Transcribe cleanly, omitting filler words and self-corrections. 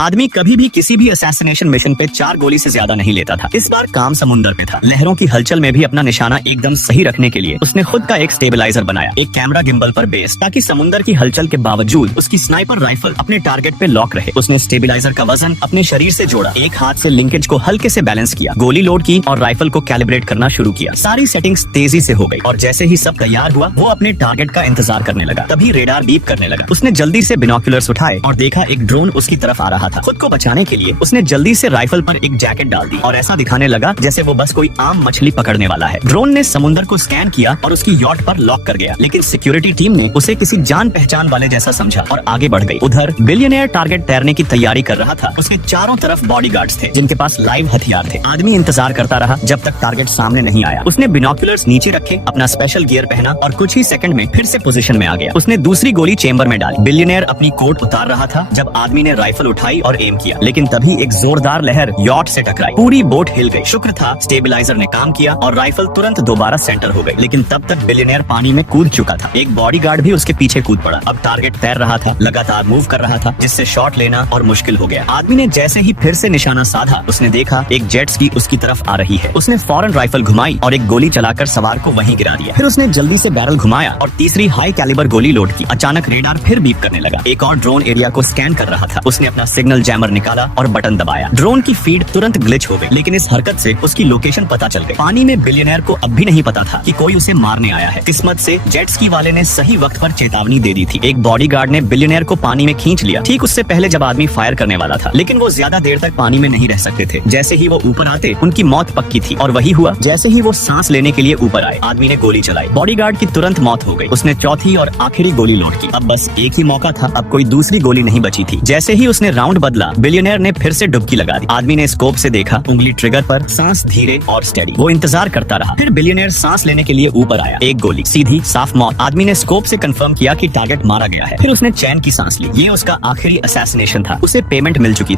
आदमी कभी भी किसी भी असैसिनेशन मिशन पे 4 गोली से ज्यादा नहीं लेता था। इस बार काम समुंदर पे था। लहरों की हलचल में भी अपना निशाना एकदम सही रखने के लिए उसने खुद का एक स्टेबलाइजर बनाया, एक कैमरा गिम्बल पर बेस, ताकि समुंदर की हलचल के बावजूद उसकी स्नाइपर राइफल अपने टारगेट पे लॉक रहे। उसने स्टेबलाइजर का वजन अपने शरीर से जोड़ा, एक हाथ से लिंकेज को हल्के से बैलेंस किया, गोली लोड की और राइफल को कैलिब्रेट करना शुरू किया। सारी सेटिंग्स तेजी से हो गई और जैसे ही सब तैयार हुआ वो अपने टारगेट का इंतजार करने लगा। तभी रेडार बीप करने लगा। उसने जल्दी से बिनोक्यूलर्स उठाए और देखा एक ड्रोन उसकी तरफ आ रहा था। खुद को बचाने के लिए उसने जल्दी से राइफल पर एक जैकेट डाल दी और ऐसा दिखाने लगा जैसे वो बस कोई आम मछली पकड़ने वाला है। ड्रोन ने समुंदर को स्कैन किया और उसकी यॉट पर लॉक कर गया, लेकिन सिक्योरिटी टीम ने उसे किसी जान पहचान वाले जैसा समझा और आगे बढ़ गई। उधर बिलियनियर टारगेट तैरने की तैयारी कर रहा था। उसके चारों तरफ बॉडीगार्ड्स थे जिनके पास लाइव हथियार थे। आदमी इंतजार करता रहा जब तक टारगेट सामने नहीं आया। उसने बिनोक्यूलर्स नीचे रखे, अपना स्पेशल गियर पहना और कुछ ही सेकंड में फिर से पोजीशन में आ गया। उसने दूसरी गोली चेंबर में डाली। बिलियनियर अपनी कोट उतार रहा था जब आदमी ने राइफल उठाई और एम किया, लेकिन तभी एक जोरदार लहर यॉट से टकराई। पूरी बोट हिल गई। शुक्र था स्टेबलाइजर ने काम किया और राइफल तुरंत दोबारा सेंटर हो गई, लेकिन तब तक बिलियनियर पानी में कूद चुका था। एक बॉडीगार्ड भी उसके पीछे कूद पड़ा। अब टारगेट तैर रहा था, लगातार मूव कर रहा था, जिससे शॉट लेना और मुश्किल हो गया। आदमी ने जैसे ही फिर से निशाना साधा, उसने देखा एक जेट स्की उसकी तरफ आ रही है। उसने फौरन राइफल घुमाई और एक गोली चलाकर सवार को वहीं गिरा दिया। फिर उसने जल्दी से बैरल घुमाया और तीसरी हाई कैलिबर गोली लोड की। अचानक रेडार फिर बीप करने लगा। एक और ड्रोन एरिया को स्कैन कर रहा था। उसने अपना सिग्नल जैमर निकाला और बटन दबाया। ड्रोन की फीड तुरंत ग्लिच हो गई, लेकिन इस हरकत से उसकी लोकेशन पता चल गई। पानी में बिलियनियर को अब भी नहीं पता था कि कोई उसे मारने आया है। किस्मत से जेट स्की वाले ने सही वक्त पर चेतावनी दे दी थी। एक बॉडीगार्ड ने बिलियनियर को पानी में खींच लिया ठीक उससे पहले जब आदमी फायर करने वाला था, लेकिन वो ज्यादा देर तक पानी में नहीं रह सकते थे। जैसे ही वो ऊपर आते उनकी मौत पक्की थी और वही हुआ। जैसे ही वो सांस लेने के लिए ऊपर आए, आदमी ने गोली चलाई। बॉडीगार्ड की तुरंत मौत हो गई। उसने चौथी और आखिरी गोली लोड की। अब बस एक ही मौका था, अब कोई दूसरी गोली नहीं बची थी। जैसे ही उसने राउंड बदला, बिलियनियर ने फिर से डुबकी लगा दी। आदमी ने स्कोप से देखा, उंगली ट्रिगर पर, सांस धीरे और स्टेडी। वो इंतजार करता रहा। फिर बिलियनियर सांस लेने के लिए ऊपर आया। एक गोली, सीधी साफ मौत। आदमी ने स्कोप से कंफर्म किया कि टारगेट मारा गया है। फिर उसने चैन की सांस ली। ये उसका आखिरी असैसिनेशन था। उसे पेमेंट मिल चुकी थी।